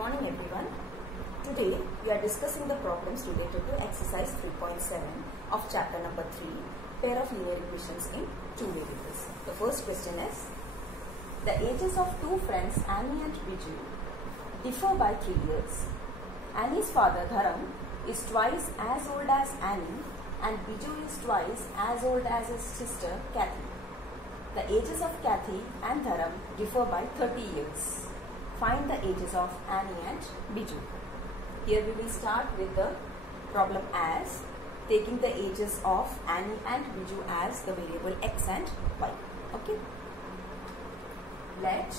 morning everyone. Today we are discussing the problems related to exercise 3.7 of chapter number 3, pair of linear equations in two variables. The first question is, the ages of two friends Annie and Biju differ by 3 years. Annie's father Dharam is twice as old as Annie and Biju is twice as old as his sister Kathy. The ages of Kathy and Dharam differ by 30 years. Find the ages of Annie and Biju. Here we will start with the problem as taking the ages of Annie and Biju as the variable x and y. Okay. Let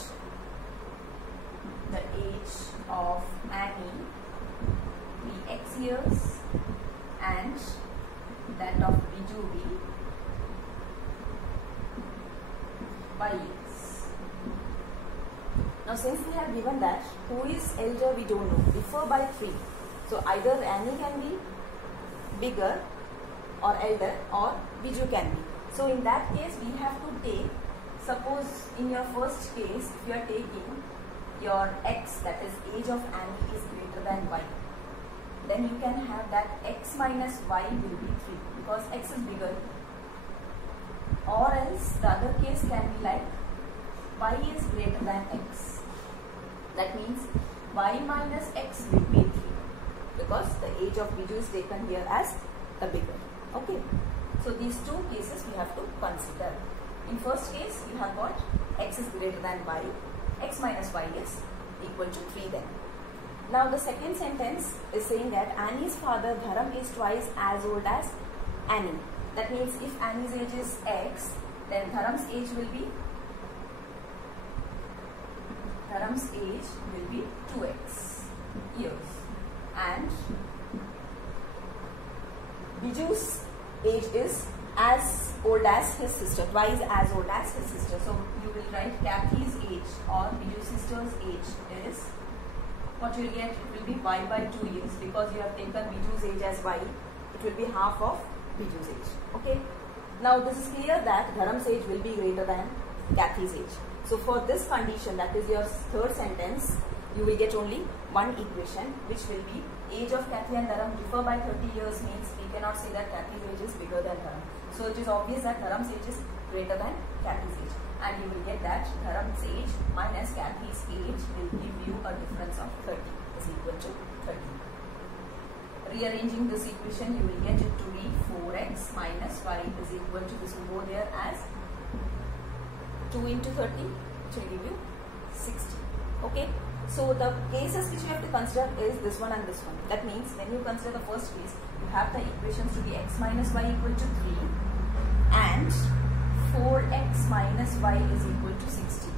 the age of Annie be x years and that of Biju be y years. Now since we have given that who is elder we don't know, differ by 3. So either Annie can be bigger or elder or Biju can be. So in that case we have to take, suppose in your first case if you are taking your x, that is age of Annie is greater than y, then you can have that x minus y will be 3 because x is bigger. Or else the other case can be like y is greater than x. That means y minus x will be 3 because the age of Biju is taken here as the bigger. Okay. So these two cases we have to consider. In first case you have got x is greater than y, x minus y is equal to 3 then. Now the second sentence is saying that Annie's father Dharam is twice as old as Annie. That means if Annie's age is x, then Dharam's age will be 2x years and Biju's age is as old as his sister, twice as old as his sister. So you will write Kathy's age or Biju's sister's age is, what you will get, it will be y by 2 years because you have taken Biju's age as y, it will be half of Biju's age. Okay. Now this is clear that Dharam's age will be greater than Kathy's age. So for this condition, that is your third sentence, you will get only one equation which will be age of Kathy and Dharam differ by 30 years means we cannot say that Kathy's age is bigger than Dharam. So it is obvious that Dharam's age is greater than Kathy's age, and you will get that Dharam's age minus Kathy's age will give you a difference of 30 is equal to 30. Rearranging this equation, you will get it to be 4x minus y is equal to, this will go there as 2 into 30, which will give you 60. Okay. So the cases which you have to consider is this one and this one. That means when you consider the first case, you have the equations to be x minus y equal to 3 and 4x minus y is equal to 60.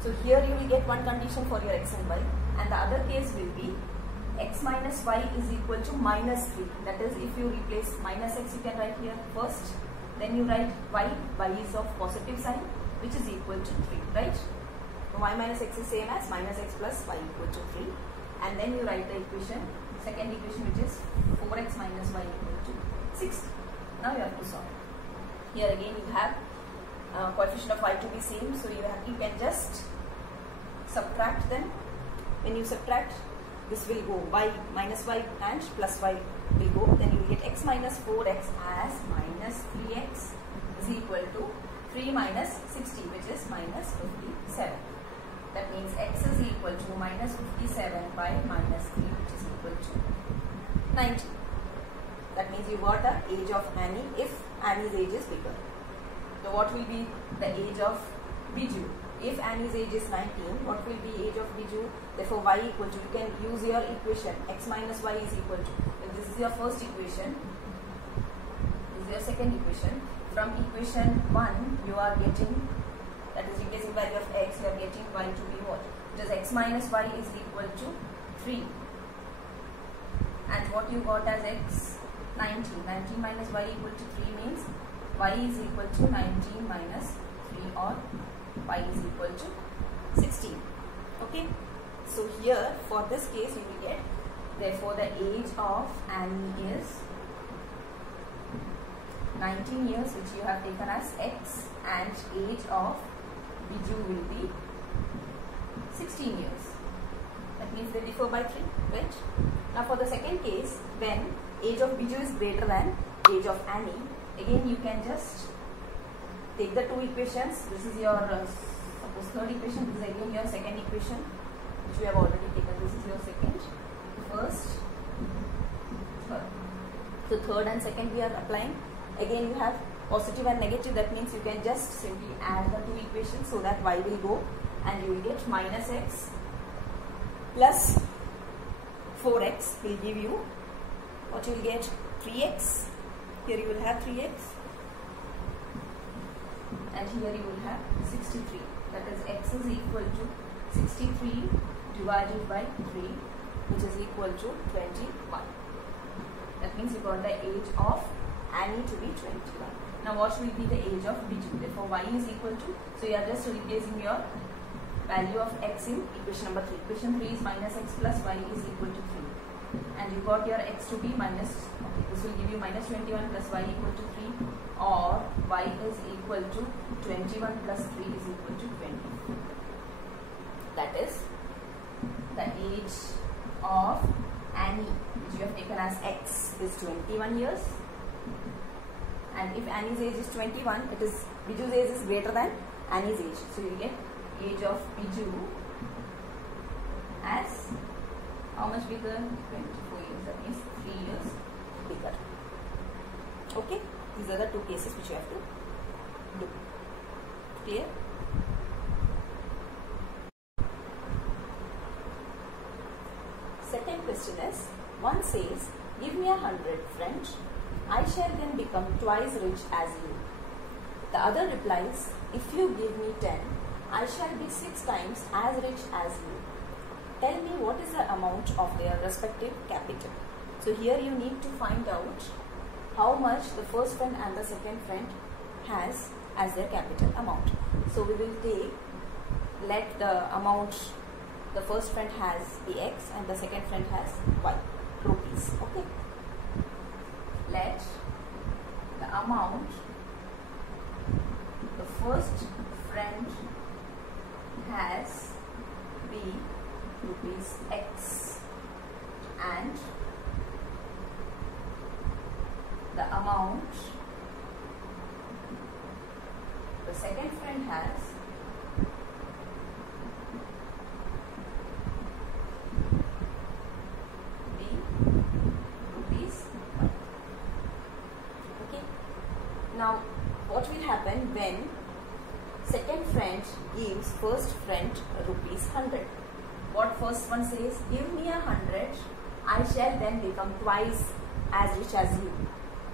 So here you will get one condition for your x and y, and the other case will be x minus y is equal to minus 3. That is, if you replace minus x, you can write here first, then you write y is of positive sign, which is equal to 3, right? So y minus x is same as minus x plus y equal to 3, and then you write the equation, second equation, which is 4x minus y equal to 60. Now you have to solve. Here again you have coefficient of y to be same, so you can just subtract them. When you subtract, this will go y minus y and plus y will go, then you will get x minus 4x as minus 3x is equal to 3 minus 60, which is minus 57. That means x is equal to minus 57 by minus 3, which is equal to 90. That means you got the age of Annie if Annie's age is bigger. So what will be the age of Biju? If Annie's age is 19, what will be age of Biju? Therefore y equal to, you can use your equation, x minus y is equal to, if this is your first equation, this is your second equation. From equation 1 you are getting, that is replacing value of x, you are getting y to be what? It is x minus y is equal to 3. And what you got as x? 19. 19 minus y equal to 3 means y is equal to 19 minus 3 or y is equal to 16. Okay. So here for this case you will get, therefore the age of Annie is 19 years, which you have taken as x, and age of Biju will be 16 years. That means they differ by 3, right? Now for the second case, when age of Biju is greater than age of Annie, again you can just take the two equations. This is your suppose third equation, this is again your second equation which we have already taken. This is your second, first, third. So third and second we are applying. Again you have positive and negative, that means you can just simply add the two equations so that y will go and you will get minus x plus 4x will give you what you will get 3x. Here you will have 3x and here you will have 63. That is x is equal to 63 divided by 3, which is equal to 21. That means you got the age of Annie to be 21. Now what will be the age of Biju? Therefore y is equal to, so you are just replacing your value of x in equation number 3. Equation 3 is minus x plus y is equal to 3. And you got your x to be minus, okay, this will give you minus 21 plus y equal to 3, or y is equal to 21 plus 3 is equal to 20. That is the age of Annie, which you have taken as x, is 21 years. And if Annie's age is 21, it is Biju's age is greater than Annie's age. So you get age of Biju as how much bigger? 24 years. That means 3 years bigger. Okay, these are the two cases which you have to do. Clear? Second question is, one says, give me 100 French, I shall then become twice rich as you. The other replies, if you give me 10, I shall be 6 times as rich as you. Tell me what is the amount of their respective capital. So here you need to find out how much the first friend and the second friend has as their capital amount. So we will take, let the amount the first friend has be x and the second friend has y, rupees. Okay. Let the amount the first friend has be rupees x and the amount the second friend has be rupees 1. Okay. Now what will happen when second friend gives first friend rupees 100? What first one says, give me 100, I shall then become twice as rich as you.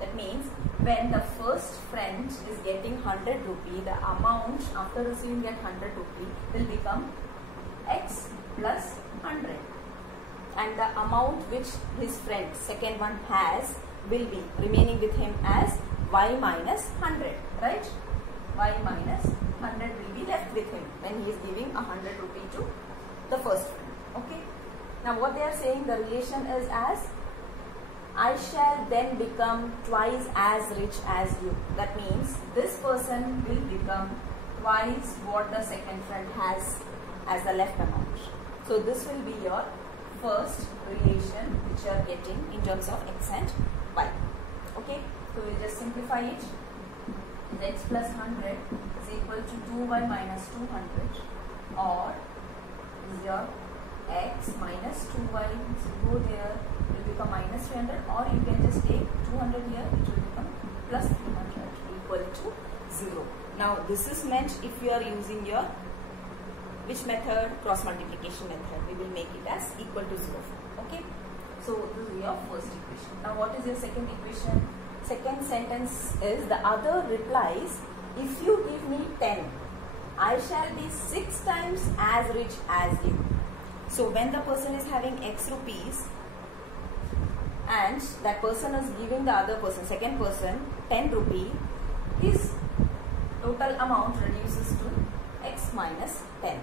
That means when the first friend is getting 100 rupee, the amount after receiving that 100 rupee will become x plus 100. And the amount which his friend, second one, has will be remaining with him as y minus 100, right? Y minus 100 will be left with him when he is giving 100 rupee to the first friend. Okay. Now what they are saying, the relation is as I shall then become twice as rich as you. That means this person will become twice what the second friend has as the left amount. So this will be your first relation which you are getting in terms of x and y. Okay. So we will just simplify it. X plus 100 is equal to 2y minus 200, or is your x minus 2y, so go there, will become minus 300, or you can just take 200 here, it will become plus 300 equal to 0. Now this is meant if you are using your which method? Cross multiplication method. We will make it as equal to 0. Okay. So this is your first equation. Now what is your second equation? Second sentence is, the other replies, if you give me 10, I shall be 6 times as rich as you. So when the person is having x rupees and that person is giving the other person, second person, 10 rupee, his total amount reduces to x minus 10.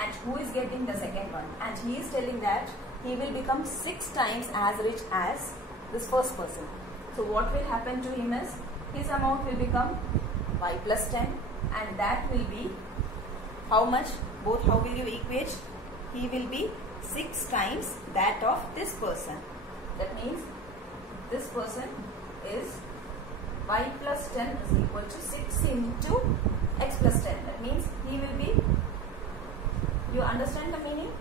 And who is getting the second one? And he is telling that he will become 6 times as rich as this first person. So what will happen to him is, his amount will become y plus 10, and that will be how much? Both how will you equate? He will be 6 times that of this person. That means this person is y plus 10 is equal to 6 into x plus 10. That means he will be, you understand the meaning?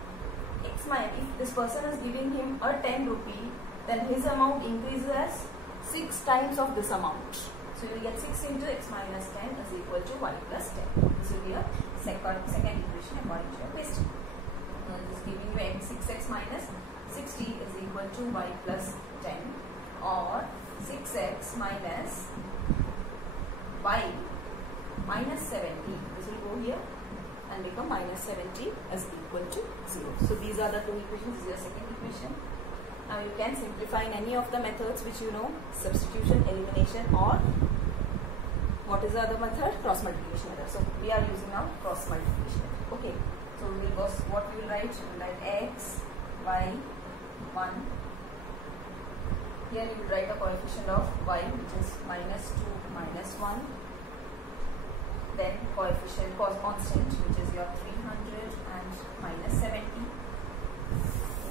X minus, if this person is giving him a 10 rupee, then his amount increases as 6 times of this amount. So you will get 6 into x minus 10 is equal to y plus 10. This will be a second equation according to your question. This is giving you 6x minus 60 is equal to y plus 10, or 6x minus y minus 70. This will go here and become minus 70 is equal to 0. So these are the two equations. This is your second equation. Now you can simplify in any of the methods which you know, substitution, elimination, or what is the other method? Cross multiplication method. So we are using now cross multiplication method. Okay. So we will go, what we will write? We will write x, y, 1. Here you will write a coefficient of y, which is minus 2, minus 1. Then coefficient, constant, which is your 300 and minus 70.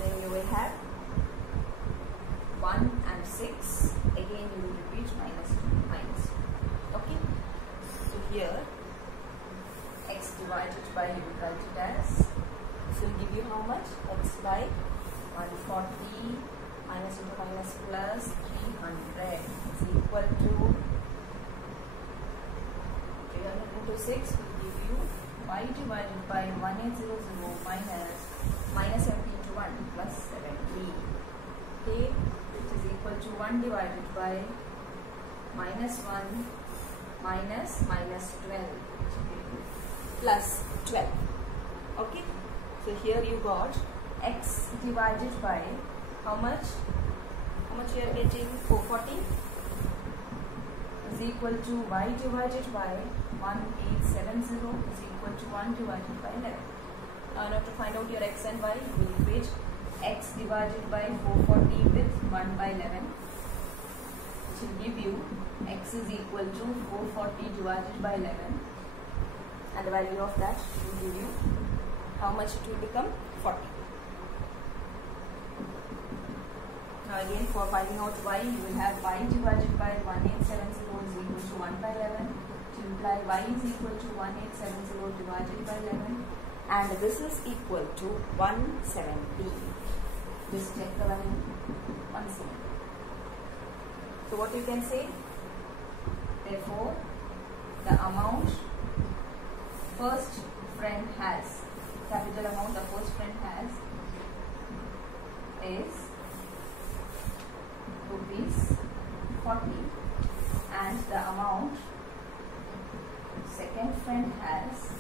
Then you will have 1 and 6. Again you will repeat minus 2, minus 2. Okay. So here x divided by, you will write it as, this will give you how much? X by 140 minus into minus plus 300 is equal to 300 into 6 will give you y divided by 1800 minus 70 into 1 plus 70. Okay, which is equal to 1 divided by minus 1 minus 12 plus 12. Okay, so here you got x divided by how much? How much you are getting? 440 is equal to y divided by 1870 is equal to 1 divided by 11. Now in order to find out your x and y, you will equate x divided by 440 with 1 by 11, which will give you x is equal to 440 divided by 11, and the value of that will give you how much it will become? 40. Now again, for finding out y, you will have y divided by 1870 is equal to 1 by 11, to imply y is equal to 1870 divided by 11, and this is equal to 170. Just check the value, 170. So what you can say? Therefore, the amount first friend has, capital amount the first friend has is rupees 40, and the amount second friend has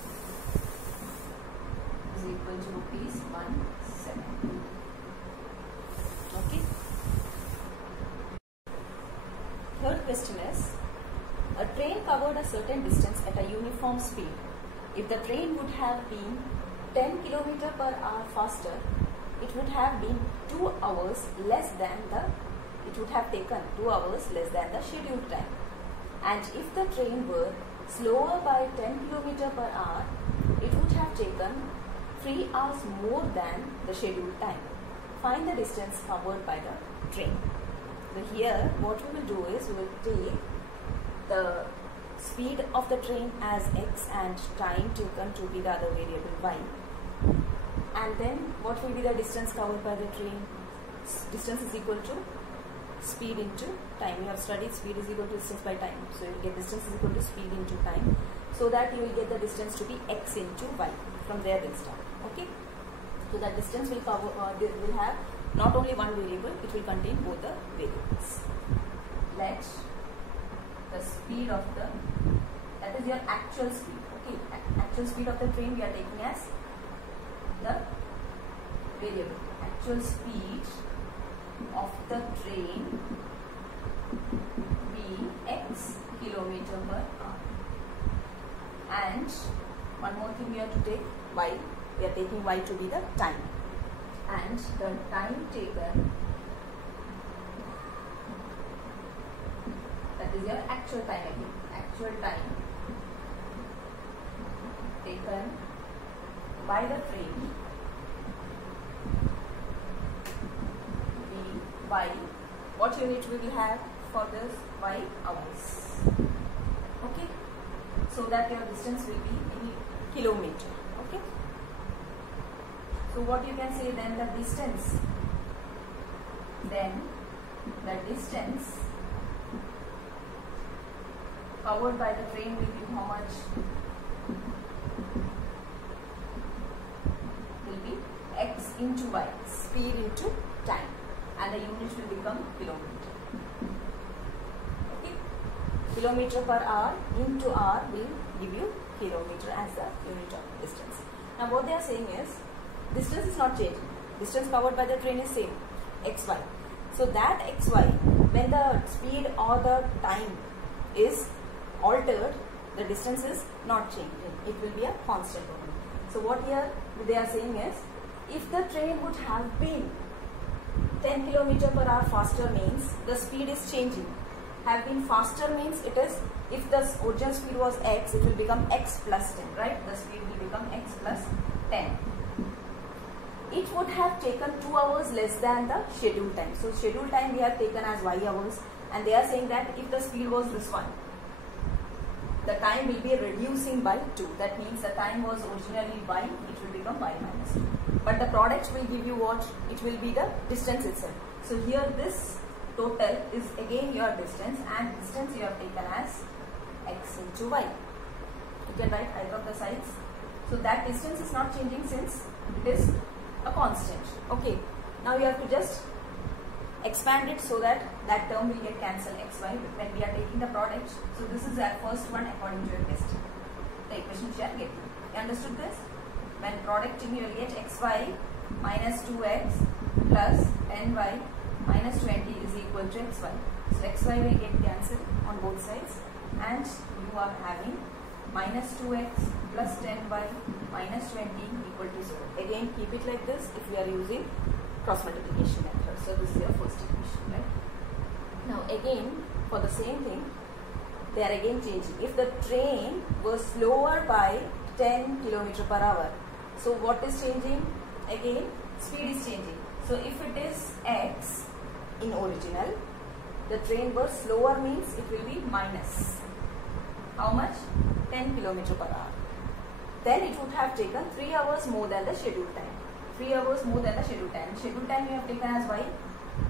is equal to rupees 170. Okay. Third question is, a train covered a certain distance at a uniform speed. If the train would have been 10 km per hour faster, it would have been 2 hours less than the, it would have taken 2 hours less than the scheduled time. And if the train were slower by 10 km per hour, it would have taken 3 hours more than the scheduled time. Find the distance covered by the train. So here what we will do is, we will take the speed of the train as x and time taken to be the other variable y, and then what will be the distance covered by the train? Distance is equal to speed into time. You have studied speed is equal to distance by time, so you will get distance is equal to speed into time, so that you will get the distance to be x into y. From there we'll start. Okay, so that distance will cover, will have not only one variable, it will contain both the variables. Let the speed of the, that is your actual speed. Okay, actual speed of the train we are taking as the variable. Actual speed of the train be x kilometer per hour. And one more thing we have to take, y. We are taking y to be the time, and the time taken, that is your actual time again. Actual time taken by the train y. What unit we will have for this? Y hours. Okay. So that your distance will be in kilometer. Okay. So what you can say then, the distance. Then the distance covered by the train will be how much? Will be x into y, speed into time, and the unit will become kilometer. Okay, kilometer per hour into hour will give you kilometer as the unit of distance. Now what they are saying is, distance is not changing. Distance covered by the train is same, xy. So that xy, when the speed or the time is altered, the distance is not changing. It will be a constant only. So what here they are saying is, if the train would have been 10 km per hour faster means the speed is changing. Have been faster means it is, if the original speed was x, it will become x plus 10, right? The speed will become x plus 10. It would have taken 2 hours less than the scheduled time. So scheduled time we have taken as y hours, and they are saying that if the speed was this one, the time will be reducing by 2. That means the time was originally y, it will become y minus 2. But the product will give you what? It will be the distance itself. So here this total is again your distance, and distance you have taken as x into y. You can write either of the sides. So that distance is not changing since it is a constant. Okay. Now you have to just expand it so that that term will get cancelled xy when we are taking the product. So this is our first one according to your question. The equation which you are getting. You understood this? When producting you will get xy minus 2x plus ny minus 20 is equal to xy. So xy will get cancelled on both sides, and you are having minus 2x plus 10y minus 20 equal to 0. Again keep it like this if we are using cross multiplication method. So this is your first equation, right? Now again for the same thing, they are again changing. If the train was slower by 10 km per hour, so what is changing? Again speed is changing. So if it is x in original, the train was slower means it will be minus how much? 10 km per hour. Then it would have taken 3 hours more than the scheduled time. 3 hours more than the scheduled time. Scheduled time you have taken as y.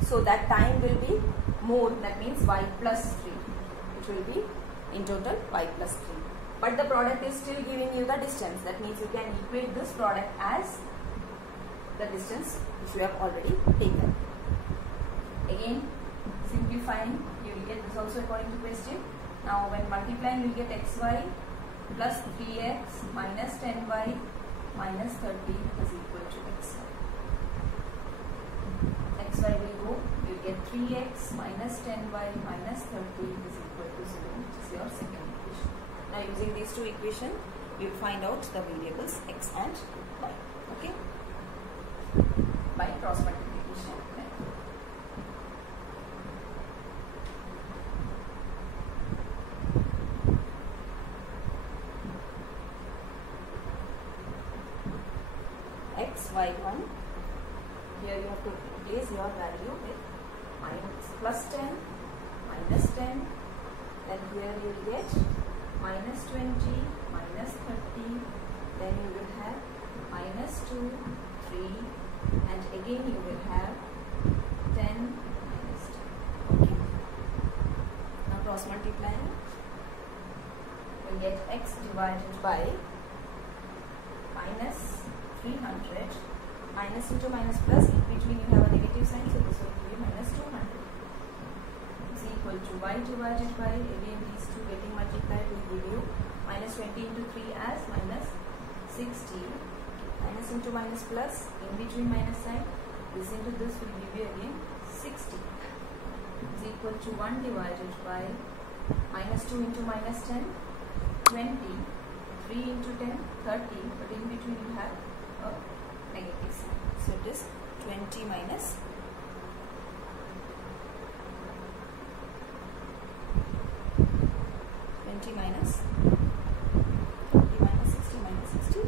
So that time will be more. That means y plus 3. It will be in total y plus 3. But the product is still giving you the distance. That means you can equate this product as the distance which you have already taken. Again simplifying, you will get this also according to question. Now when multiplying you will get xy plus 3x minus 10y minus 30 is equal to xy. Xy will go, you will get 3x minus 10y minus 30 is equal to 0, which is your second equation. Now using these two equations, you will find out the variables x and y. Okay? By cross multiplication method. y1, here you have to replace your value with minus plus 10, minus 10, then here you will get minus 20, minus 30, then you will have minus 2, 3, and again you will have 10 minus 10. Okay. Now cross multiplying, you will get x divided by minus 300, minus into minus plus, in between you have a negative sign, so this will give you minus 200 is equal to y divided by, again these two getting multiplied will give you minus 20 into 3 as minus 60, minus into minus plus, in between minus sign, this into this will give you again 60 is equal to 1 divided by minus 2 into minus 10, 20, 3 into 10, 30, but in between you have a negative sign. So it is 20 minus 20 minus 20 minus 60 minus 60.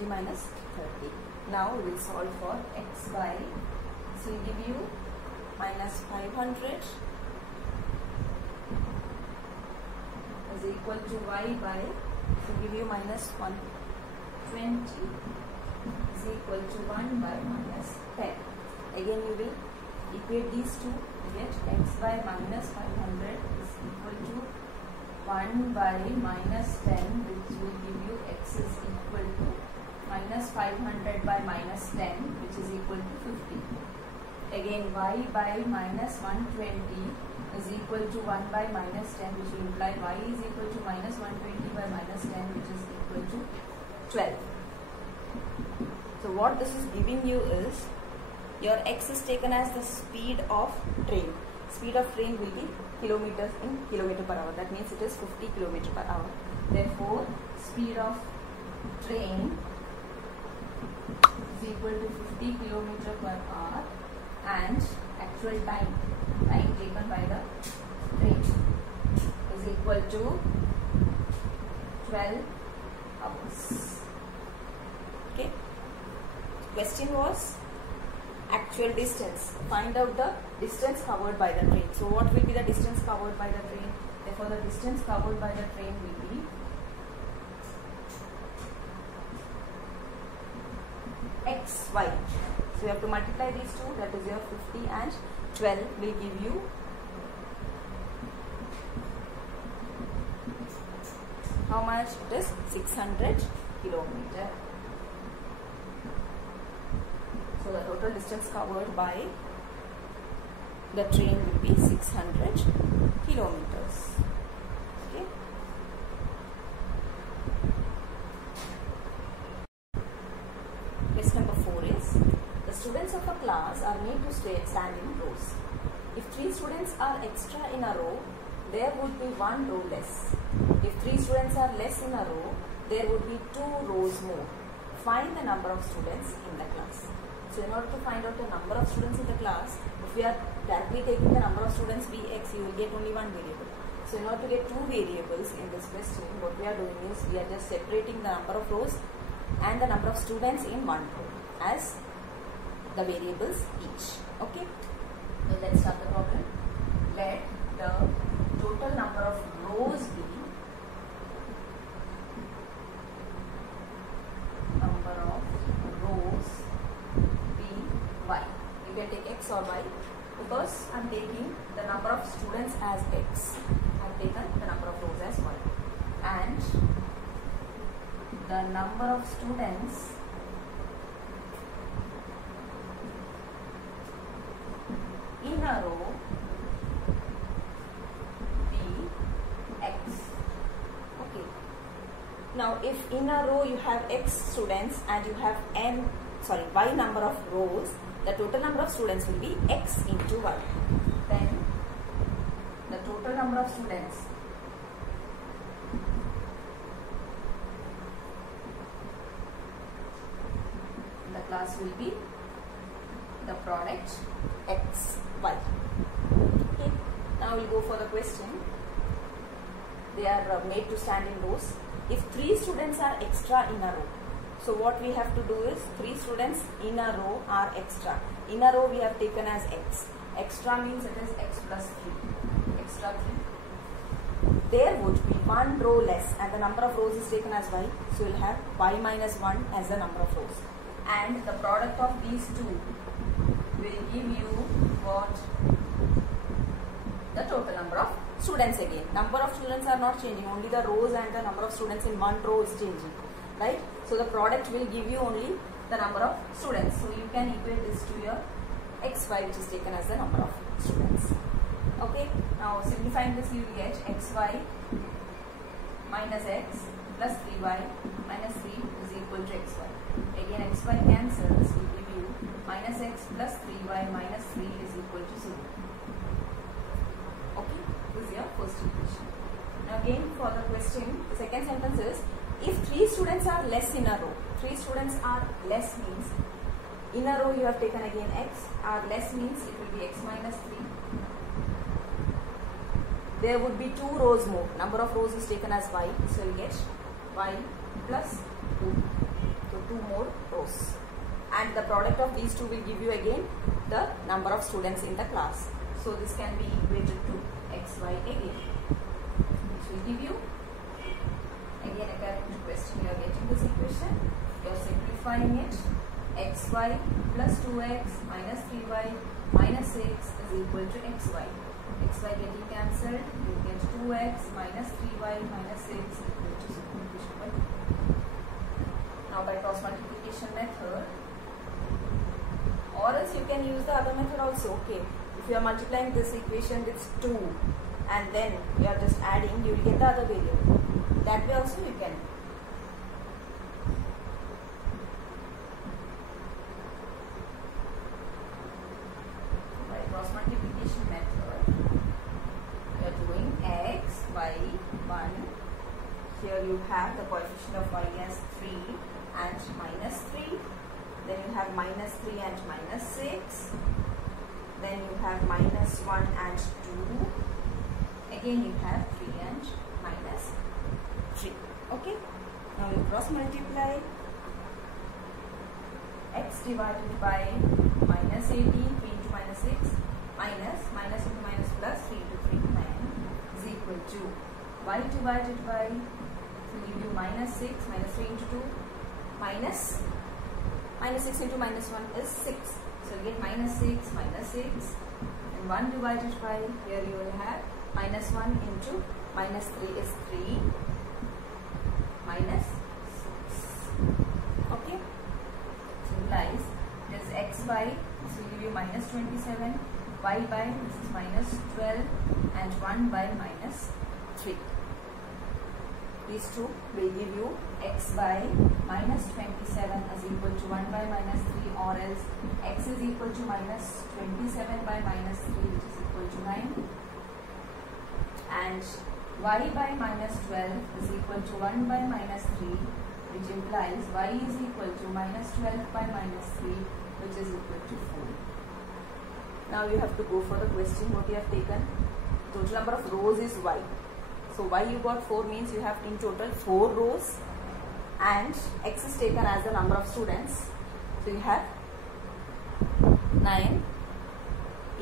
20 minus 30. Now we will solve for x by, so we will give you minus 500 is equal to y by, so give you minus 120 is equal to 1 by minus 10. Again you will equate these two, you get x by minus 500 is equal to 1 by minus 10, which will give you x is equal to minus 500 by minus 10, which is equal to 50. Again y by minus 120 is equal to 1 by minus 10, which will imply y is equal to minus 120 by minus 10, which is equal to 12. So what this is giving you is, your x is taken as the speed of train. Speed of train will be kilometers in kilometer per hour. That means it is 50 kilometer per hour. Therefore, speed of train is equal to 50 kilometer per hour, and actual time taken by the train is equal to 12 hours. Okay. Question was actual distance. Find out the distance covered by the train. So what will be the distance covered by the train? Therefore the distance covered by the train will be xy. So you have to multiply these two, that is your 50 and 12 will give you how much? It is 600 kilometer. So the total distance covered by the train will be 600 kilometers. Okay. Question number 4 is, the students of a class are made to stand in rows. If 3 students are extra in a row, there would be 1 row less. If 3 students are less in a row, there would be 2 rows more. Find the number of students in the class. So in order to find out the number of students in the class, if we are directly taking the number of students Vx, you will get only one variable. So in order to get 2 variables in this question, what we are doing is, we are just separating the number of rows and the number of students in one row as the variables each. Okay. So let's start the problem. Let the total number of rows be y. You can take x or y, because I am taking the number of students as x. I have taken the number of rows as y, and the number of students in a row be x. Okay. Now if in a row you have x students and you have y number of rows, the total number of students will be x into y. Then the total number of students in the class will be the product x, y. Okay. Now we will go for the question. They are made to stand in rows. If 3 students are extra in a row, so what we have to do is, 3 students in a row are extra. In a row we have taken as x. Extra means it is x plus 3. Extra 3. There would be 1 row less, and the number of rows is taken as y. So we will have y minus 1 as the number of rows. And the product of these two will give you what? The total number of students again. Number of students are not changing. Only the rows and the number of students in one row is changing. Right? So the product will give you only the number of students. So you can equate this to your xy, which is taken as the number of students. Okay. Now simplifying this, you will get xy minus x plus 3y minus 3 is equal to xy. Again xy cancels, will give you minus x plus 3y minus 3 is equal to 0. Okay. This is your first equation. Now again for the question, the second sentence is, if 3 students are less in a row, 3 students are less means, in a row you have taken again x, are less means it will be x minus 3. There would be 2 rows more. Number of rows is taken as y, so you get y plus 2. So 2 more rows, and the product of these two will give you again the number of students in the class. So this can be equated to xy again, which will give you again a correct question. You are getting this equation, you are simplifying it. Xy plus 2x minus 3y minus 6 is equal to xy. Xy getting cancelled, you get 2x minus 3y minus 6 equal to simplification by 2. Now by cross multiplication method, or else you can use the other method also. Okay, if you are multiplying this equation with 2 and then you are just adding, you will get the other variable. That way also you can. By cross multiplication method, you are doing x by 1. Here you have the coefficient of y as 3 and minus 3. Then you have minus 3 and minus 6. Then you have minus 1 and 2. Again you have 3 and minus 3. Okay. Now you cross multiply. X divided by minus 18, 3 into minus 6, minus into minus plus 3 into 3, 9 is equal to y divided by, will give you minus 6, minus 3 into 2, minus 6 into minus 1 is 6. So you get minus 6, and 1 divided by, here you will have minus 1 into minus 3 is 3, minus 6. Okay. Implies this xy, this will give you minus 27, y by, this is minus 12, and 1 by minus 3. These two will give you x by minus 27 is equal to 1 by minus 3, or else x is equal to minus 27 by minus 3, which is equal to 9, and y by minus 12 is equal to 1 by minus 3, which implies y is equal to minus 12 by minus 3, which is equal to 4. Now you have to go for the question what you have taken. Total number of rows is y. So y you got 4 means you have in total 4 rows, and x is taken as the number of students. So you have 9.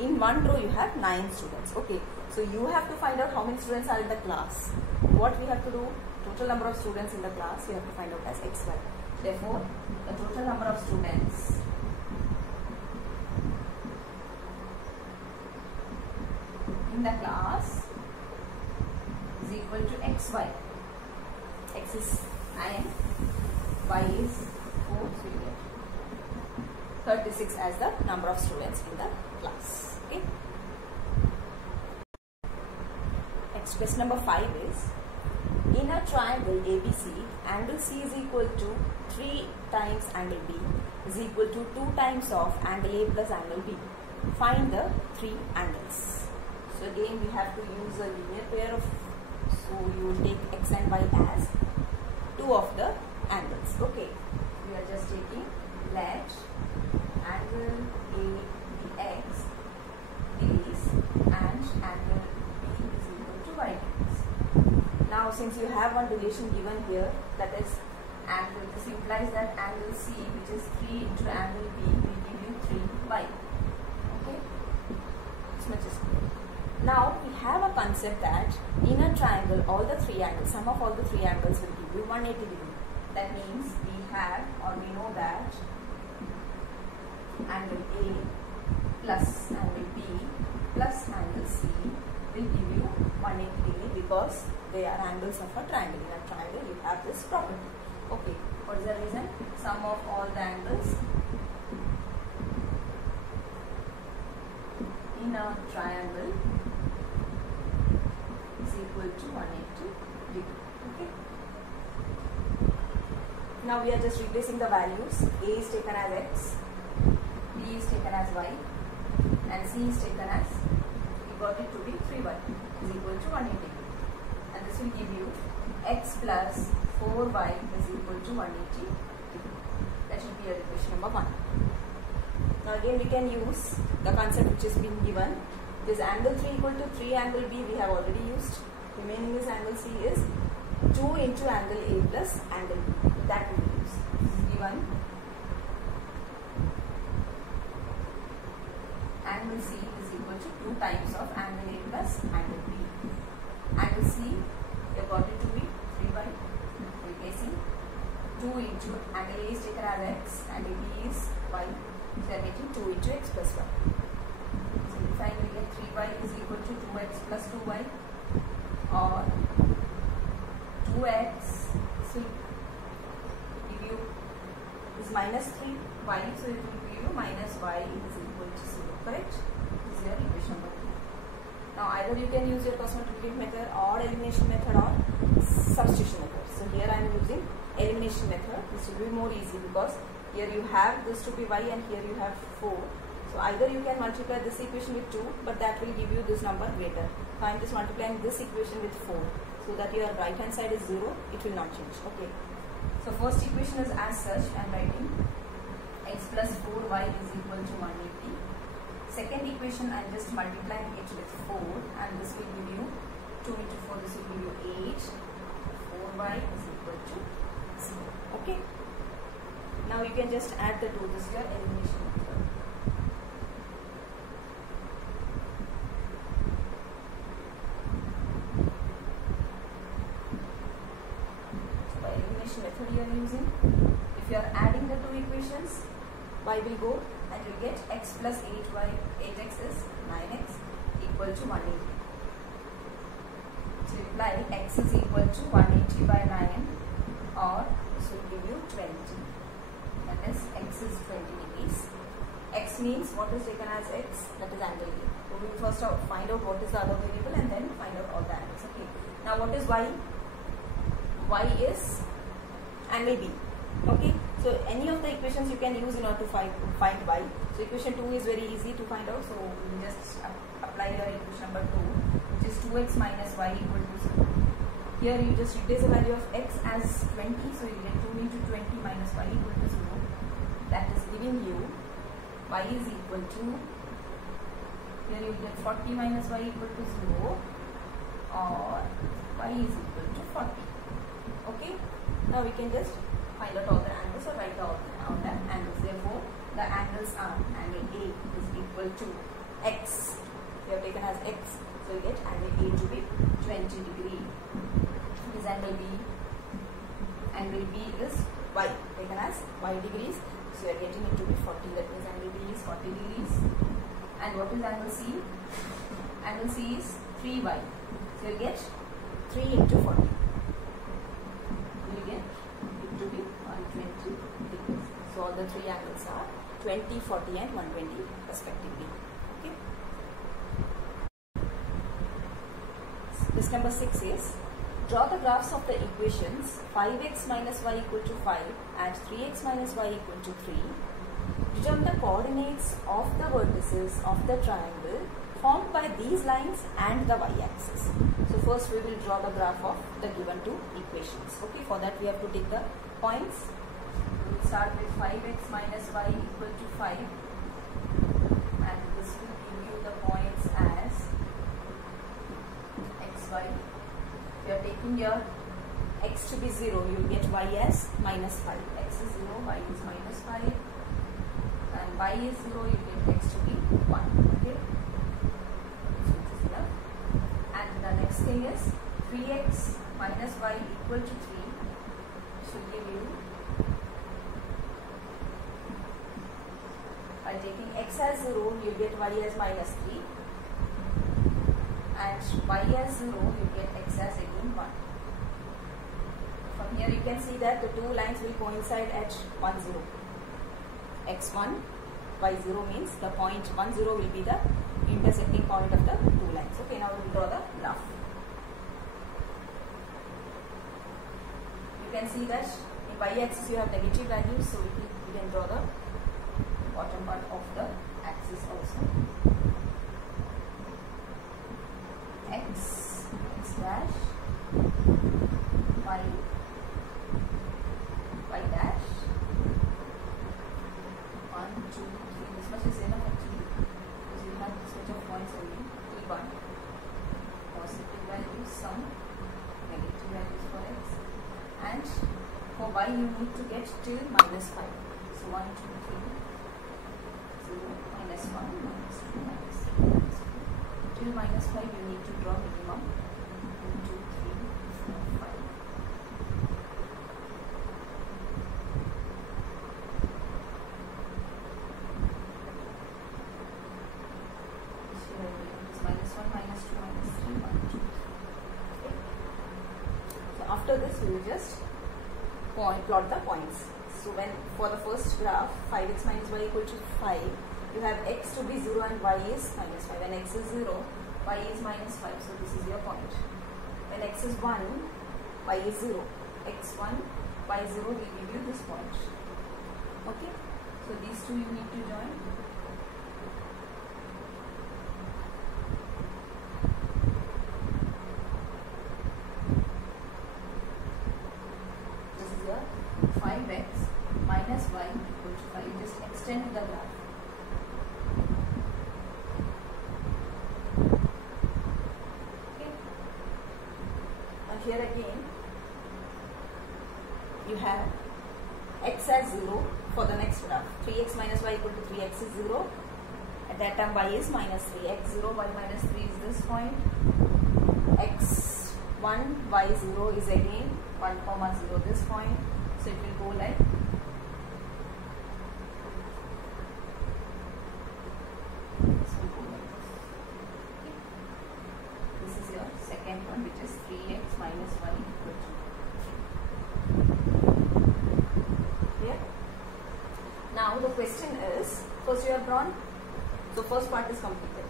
In one row you have 9 students. Okay. So you have to find out how many students are in the class. What we have to do? Total number of students in the class you have to find out as xy. Therefore, the total number of students in the class is equal to xy. X is 9, y is 4, so you get 36 as the number of students in the class. Okay. Next question number 5 is, in a triangle ABC, angle C is equal to 3 times angle B is equal to 2 times of angle A plus angle B. Find the 3 angles. So again we have to use a linear pair of, so you will take x and y as 2 of the angles. Okay, we are just taking let angle ABX is and angle B is equal to y degrees. Now since you have one relation given here, that is angle, this implies that angle C, which is 3 into angle B, will give you 3y. Okay, this much is clear. Now we have a concept that in a triangle all the 3 angles, sum of all the 3 angles will give you 180 degree. That means we have, or we know that angle A plus angle B plus angle C will give you 180 degree because they are angles of a triangle. In a triangle you have this property. Okay, what is the reason? Sum of all the angles in a triangle is equal to 180 degree. Okay. Now we are just replacing the values. A is taken as x, B is taken as y, and C is taken as, we got it to be 3y is equal to 180 degree. And this will give you x plus 4y is equal to 180 degree. That should be your equation number 1. Now again we can use the concept which has been given. This angle 3 equal to 3 angle B we have already used. Remaining this angle C is 2 into angle A plus angle B. That we use. This is 1. Angle C is equal to 2 times of angle A plus angle B. Angle C, you got it to be 3 by replacing 2 into angle A is taken as x, angle B is y. So we are getting 2 into x plus 1. Simplifying, we get 3y is equal to 2x plus 2y, or 2x will give you is minus 3y, so it will give you minus y is equal to 0. Correct? This is your equation number 3. Now either you can use your cost multiplicative method or elimination method or substitution method. So here I am using elimination method. This will be more easy because here you have this to be y and here you have 4. So either you can multiply this equation with 2, but that will give you this number greater. So I am just multiplying this equation with 4, so that your right hand side is 0, it will not change. Okay. So first equation is as such, I am writing x plus 4y is equal to 180. Second equation I am just multiplying it with 4, and this will give you 2 into 4, this will give you 8. 4y is equal to 0. Okay. Now you can just add the 2, this is your elimination method. So by elimination method you are using, if you are adding the 2 equations, y will go and you get x plus 8y, 8x is 9x equal to 180. So you apply x is equal to 180 by 9, or this will give you 20. That is x is 20 degrees. X means what is taken as x, that is angle A. So we will first find out what is the other variable and then find out all the angles. Okay. Now what is y? Y is angle B. Okay. So any of the equations you can use in order to find y. So equation 2 is very easy to find out. So we will just apply your equation number 2, which is 2x minus y equal to 0. Here you just replace the value of x as 20. So you get 2 into 20 minus y equal to 0. That is giving you y is equal to, here you get 40 minus y equal to 0, or y is equal to 40. Okay. Now we can just find out all the angles or write out all the angles. Therefore, the angles are angle A is equal to x. We have taken as x, so we get angle A to be 20 degree. This angle B. Angle B is y, taken as y degrees. So we are getting it to be 40. That means angle B is 40 degrees. And what is angle C? Angle C is 3y. So you get 3 into 40. You will get it to be 120 degrees. So all the 3 angles are 20, 40 and 120 respectively. Okay. This number 6 is, draw the graphs of the equations 5x minus y equal to 5 and 3x minus y equal to 3. Determine the coordinates of the vertices of the triangle formed by these lines and the y-axis. So first we will draw the graph of the given 2 equations. Okay, for that we have to take the points. We will start with 5x minus y equal to 5, and this will give you the points as xy. You are taking your x to be 0, you will get y as minus 5. X is 0, y is minus 5, and y is 0, you get x to be 1. Okay, so this is enough. And the next thing is 3x minus y equal to 3 should give you, by taking x as 0, you get y as minus 3, and y as 0, you get x as again 1. From here you can see that the 2 lines will coincide at 1, 0. x1, y0 means the point 1, 0 will be the intersecting point of the 2 lines. Okay, now we will draw the graph. You can see that in y-axis you have negative values, so we can draw the bottom part of the axis also. X dash, y dash, 1, 2, 3. This much is enough actually, because you have this much of points only. 3, 1. Positive values, some negative values for x, and for y you need to get till minus 5. So 1, 2, 3, 0, minus 1, minus 2, minus 3, minus 4. Till minus 5 you need to draw minimum 1, 2, 3, 4, 5. After this we will just plot the points. So when for the first graph 5x minus y equal to 5, you have x to be 0 and y is minus 5. When x is 0, y is minus 5. So this is your point. When x is 1, y is 0. x1, y0 will give you this point. Okay. So these two you need to join. This is your 5x minus y equal to 5. Just extend the graph. Okay. Now here again you have x as 0 for the next graph. 3x minus y equal to 3x is 0. At that time y is minus 3. x0, y minus 3 is this point. x1, y0 is again 1, 0 this point. So it will go like this. Will go like this. Okay. This is your second one, which is 3x minus y equal to. Yeah. Now the question is, first you have drawn. So first part is completed.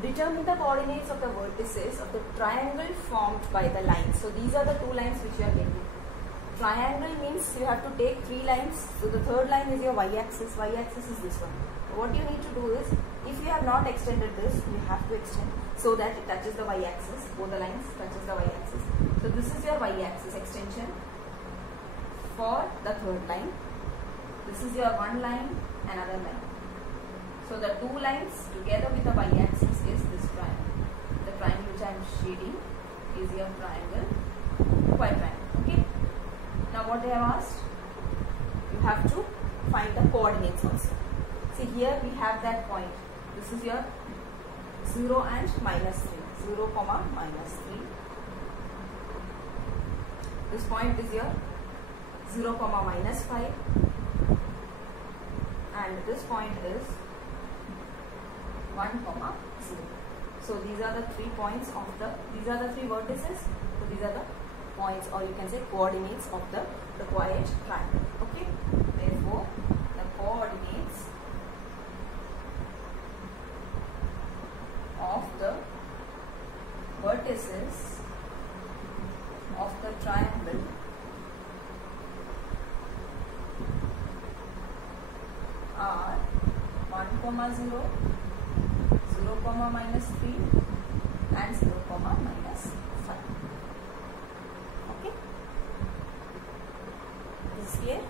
Determine the coordinates of the vertices of the triangle formed by the lines. So these are the two lines which you are getting. Triangle means you have to take 3 lines. So the third line is your y-axis. Y-axis is this one. What you need to do is, if you have not extended this, you have to extend so that it touches the y-axis. Both the lines touches the y-axis. So this is your y-axis extension for the third line. This is your one line, another line. So the two lines together with the y-axis is this triangle. The triangle which I am shading is your triangle, quadrangle. Okay. Now what they have asked, you have to find the coordinates also. See here we have that point. This is your 0 and minus 3. 0, minus 3. This point is your 0, minus 5. And this point is 1, 0. So these are the 3 points of the, these are the 3 vertices. So these are the points, or you can say coordinates of the required triangle. Okay. Therefore, the coordinates of the vertices of the triangle are 1, 0, 0, minus 3 and 0, minus 5. Okay. This is clear?